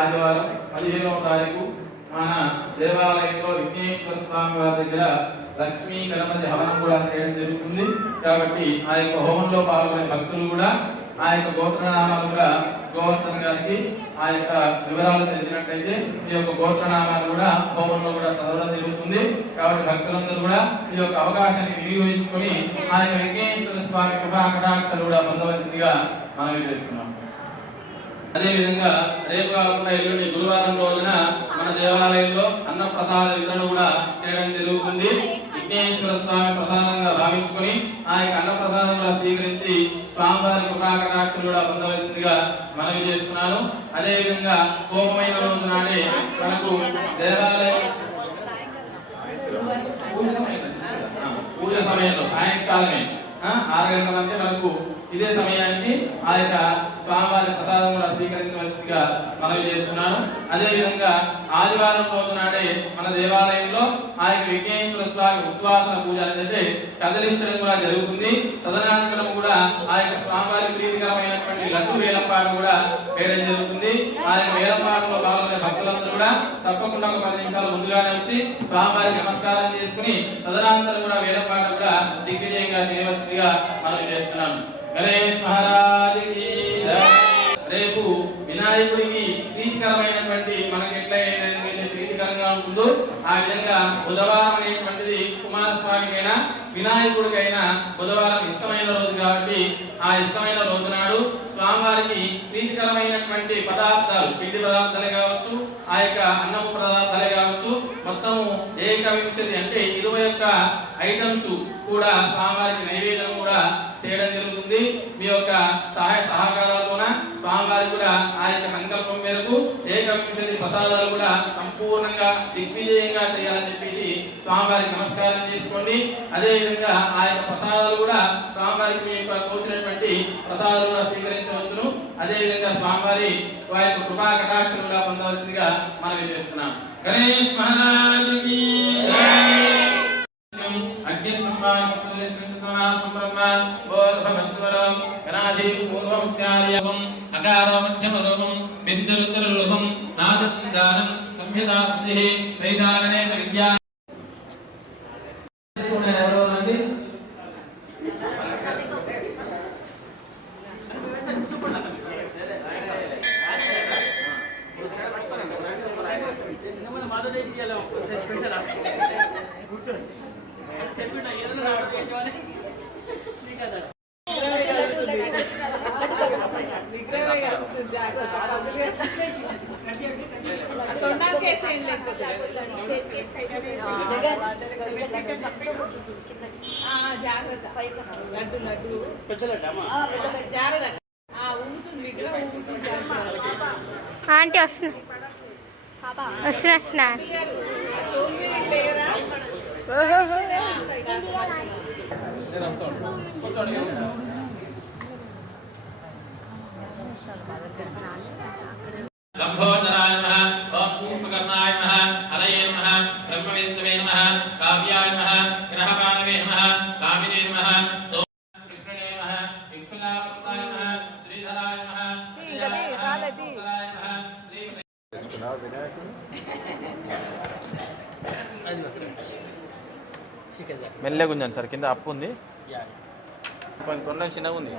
ఆదివారం 15వ తారీఖు మన దేవాలయంలో విఘ్నేశ్వర స్వామి వారి దగ్గర లక్ష్మీ గణపతి హవనం కూడా చేయడం జరుగుతుంది. కాబట్టి ఆ యొక్క హోమంలో పాల్గొనే భక్తులు కూడా ఆ యొక్క గోత్రనామాలు కూడా గోవర్ధన్ గారికి ఆ యొక్క వివరాలు తెలిసినట్లయితే ఈ యొక్క గోత్రనామాలు కూడా హోమంలో కూడా చదవడం జరుగుతుంది. కాబట్టి భక్తులందరూ కూడా ఈ యొక్క అవకాశాన్ని వినియోగించుకొని ఆ యొక్క విఘ్నేశ్వర స్వామి కృపా కటాక్షాలు కూడా పొందవలసిందిగా మనం చేస్తున్నాం. అదేవిధంగా రేపు కాకుండా ఎల్లుండి గురువారం రోజున మన దేవాలయంలో అన్నప్రసాద వితరణ కూడా చేయడం జరుగుతుంది. విఘ్నేశ్వర స్వామి ప్రసాదంగా భావించుకొని ఆ యొక్క అన్నప్రసాదం కూడా స్వీకరించి స్వామివారి కృపాకటాక్షలు కూడా పొందవలసిందిగా మనవి చేస్తున్నాను. అదేవిధంగా కోపమైన రోజు నాడే మనకు దేవాలయం పూజ సమయంలో సాయంకాలమే 6 గంటల అంటే మనకు ఇదే సమయానికి ఆ యొక్క స్వామివారి ప్రసాదం కూడా స్వీకరించవలసిందిగా మనవి చేస్తున్నాను. అదేవిధంగా ఆదివారం రోజు నాడే మన దేవాలయంలో ఆ యొక్క విఘ్నేశ్వర స్వామి ఉద్వాసన పూజ అనేది కదిలించడం కూడా జరుగుతుంది. తదనంతరం కూడా ఆ యొక్క స్వామివారి ప్రీతికరమైనటువంటి లడ్డు వేలంపాట కూడా వేయడం జరుగుతుంది. ఆ యొక్క వేలంపాటలో పాల్గొనే భక్తులందరూ కూడా తప్పకుండా ఒక 10 నిమిషాలు ముందుగానే వచ్చి స్వామివారికి నమస్కారం చేసుకుని తదనంతరం కూడా వేలంపాట కూడా దిగ్విజయంగా చేయవలసిందిగా మనం చేస్తున్నాను. గణేష్ మహారాజ్ కి రేపు వినాయకుడికి ప్రీతికరమైనటువంటి మనకి ఎట్లయితే ప్రీతికరంగా ఉంటుందో ఆ విధంగా బుధవారం అనేటువంటిది కుమారస్వామికైనా వినాయకుడికైనా బుధవారం ఇష్టమైన రోజు కాబట్టి ఆ ఇష్టమైన రోజు నాడు స్వామివారికి ప్రీతికరమైనటువంటి పదార్థాలు పిండి పదార్థాలే కావచ్చు ఆ యొక్క అన్నము పదార్థాలే కావచ్చు మొత్తం 21 అంటే 21 ఐటమ్స్ కూడా స్వామివారికి నైవేద్యం కూడా చేయడం జరుగుతుంది. మీ యొక్క సహాయ సహకారాలతోన స్వామివారికి కూడా ఆ యొక్క సంకల్పం మేరకు 21 ప్రసాదాలు కూడా సంపూర్ణంగా దిగ్విజయంగా చేయాలని చెప్పేసి స్వామివారికి నమస్కారం చేసుకోండి. అదేవిధంగా ఆ యొక్క ప్రసాదాలు కూడా స్వామివారికి మీ యొక్క తోచినటువంటి ప్రసాదాలు కూడా స్వీకరించవచ్చును. అదేవిధంగా స్వామివారి వారి యొక్క కృపా కటాక్షలు కూడా పొందవలసిందిగా మనం చేస్తున్నాం. గణేష్ మహారాజ్ కి ఆంటీ వస్తున్నా లంబోదరాయ నమః ఓం పూర్వకర్ణాయ నమః హరయే నమః బ్రహ్మవేత్తవే నమః కావ్యాయ నమః గ్రహపానవే నమః కామినే నమః సోమృత్రే నమః విక్షులాపృతాయ నమః శ్రీధరాయ నమః ఇంగది సాలది మెల్లగా ఉందండి సార్ కింద అప్పు ఉంది తొండం చిన్నగా ఉంది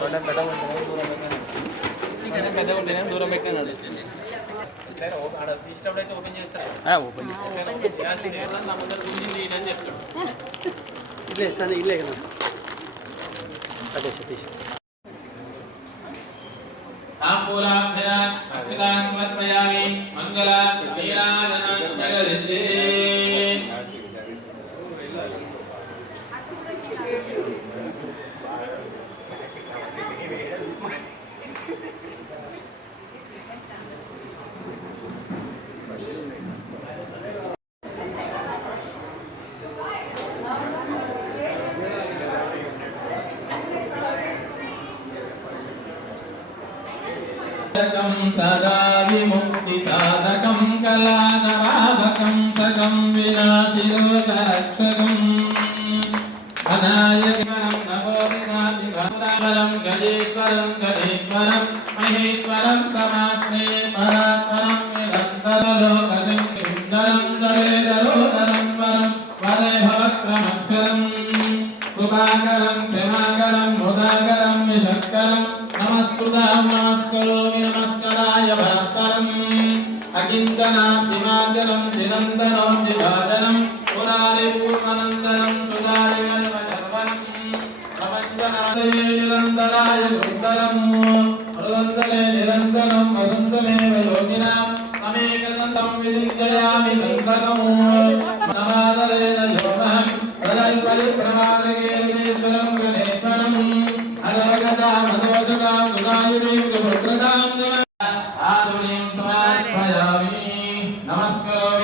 తొండం పెద్దగా ఉంటేనే దూరం పెట్టినా ఇష్టపడైతే ఓపెన్ చేస్తారు నా ముందర గుంజింది అని చెప్తాడు ఇల్లే కదా అదే సతీష్ సమర్పయామి మంగళ నీరాజన జగదీశ్వరే सदा विमुक्ति साधकं कलानवाहकं सकं विनाशिलोकरक्षकं अनायकं नवोदिनादिवरं गजेश्वरं गजेश्वरं महेश्वरं ఆనందమాస్నే పరాత్పరం నిరంతరలోకం సుందరం దరేదరోదరం వరం వదే భవక్రమక్షరం కృపాకరం క్షమాకరం ముదాకరం విశక్కరం నమస్కృతాం నమస్కరోమి నమస్కరాయ భాస్కరం అకించనాభిమాచలం దినందనం విభాజనం పురారి పూర్వనందనం సుధారి నిరంతరాయ వృత్తరం మృదంతరే నిరంతరం వసంతమేవ యోగినాం అమేకదంతం విదించయామి సంతకము నమాదరేణ యోగః ప్రమాదకేశ్వరం గణేశ్వరం అదవగతాం అదోషకాం సుధాయురీం సుభద్రతాం ఆదునీం సమర్పయామి నమస్కరోమి